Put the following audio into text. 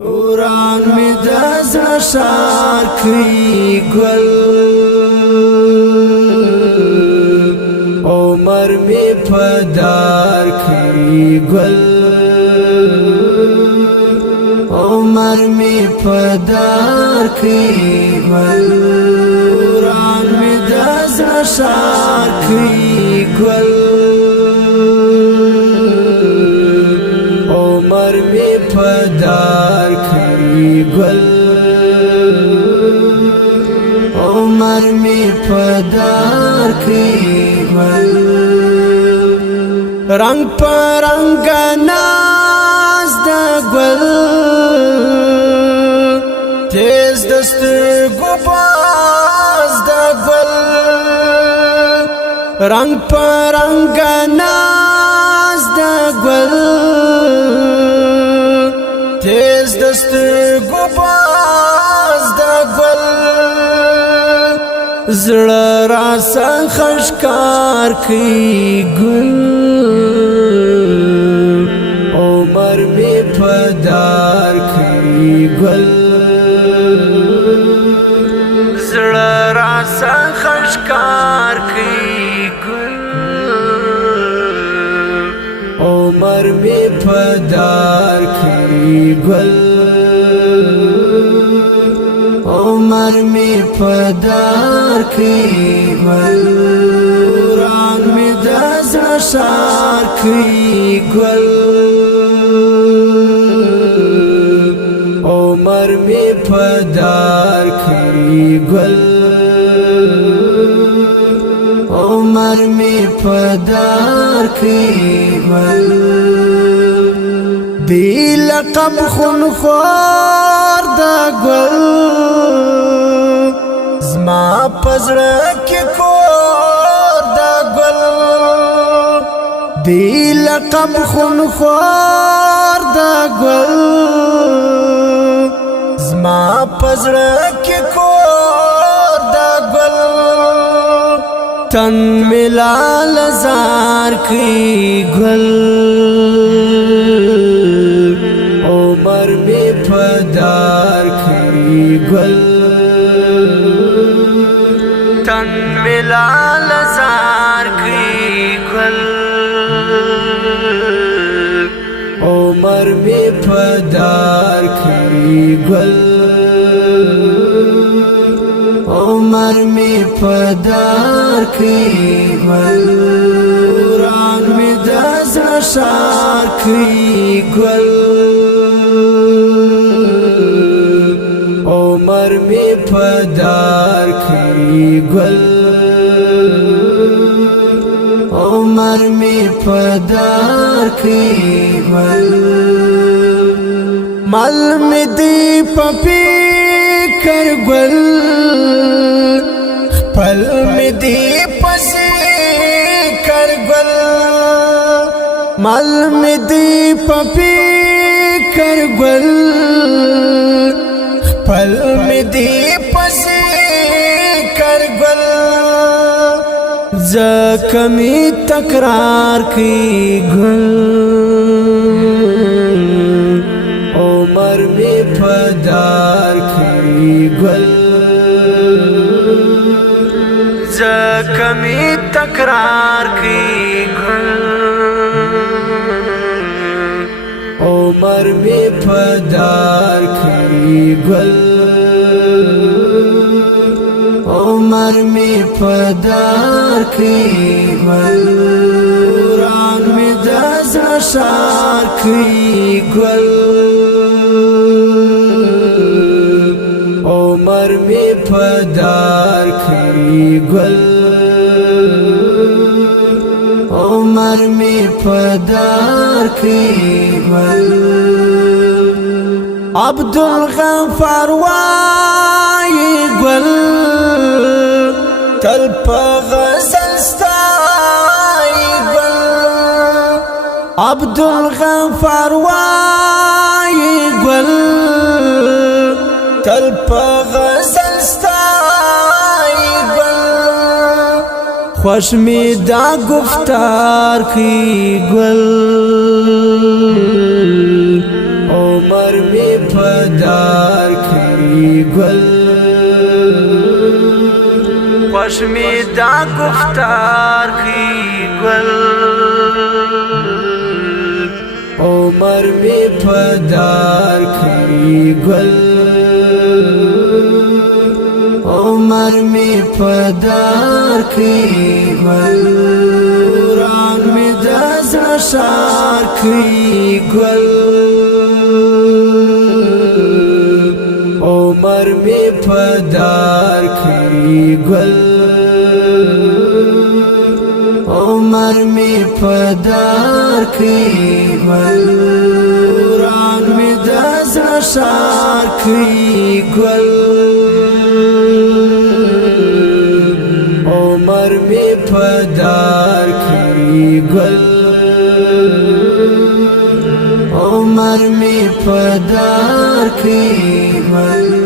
وران می د زړه شار کړي ګل عمر می پدار کړي ګل عمر می پدار کړي ګل وران می د زړه شار کړي ګل عمر می پدار کړي ګل عمر می پدار کړي ګل رنگ پر رنگ ناز د ګل تیز دست ګباز د ګل رنگ پر رنگ ناز د ګل تیز دست ګباز د ګل زړه را خشکار کړي ګل عمر می پدار کړي ګل زړه را خشکار کړي ګل عمر می پدار کړي ګل عمر می پدار کړي ګل وران می د زړه شار کړي ګل عمر می پدار کړي ګل عمر می پدار کړي ګل دی لقب خون خور د ګل زما پزړه کې کور د ګل دی لقب خون خور د ګل زما پزړه کې کور د ګل تن ملال زار کړي ګل عمر می پدار کړي ګل تن ملال زار کړي ګل عمر می پدار کړي ګل عمر می پدار کړي ګل وران می د زړه شار کړي ګل عمر می پدار کړي ګل عمر می پدار کړي ګل مل می دی پپی کر ګل خپل می دی پسې کر ګل مل می دی پپی کر ګل خپل می دی پسې کر ګل زکه می تکرار کړي ګل عمر می پدار کړي ګل زکه می تکرار کړي ګل عمر می پدار کړي ګل عمر می پدار کړي ګل وران می د زړه شار کړي ګل عمر می پدار کړي ګل عمر می پدار کړي ګل عبدالغفار وای ګل تل په غزل ستای ګل عبدالغفار وای ګل تل په غزل ستای ګل خوش می دا گفتار کی ګل عمر می پدار کی گل خوش می دا گفتار کی گل عمر می پدار کی گل عمر می پدار کی گل ران می دزر شار کی گل عمر می پدار کی گل عمر می پدار کی گل ران می دزر شار کی گل عمر می پدار کی گل عمر می پدار کی گل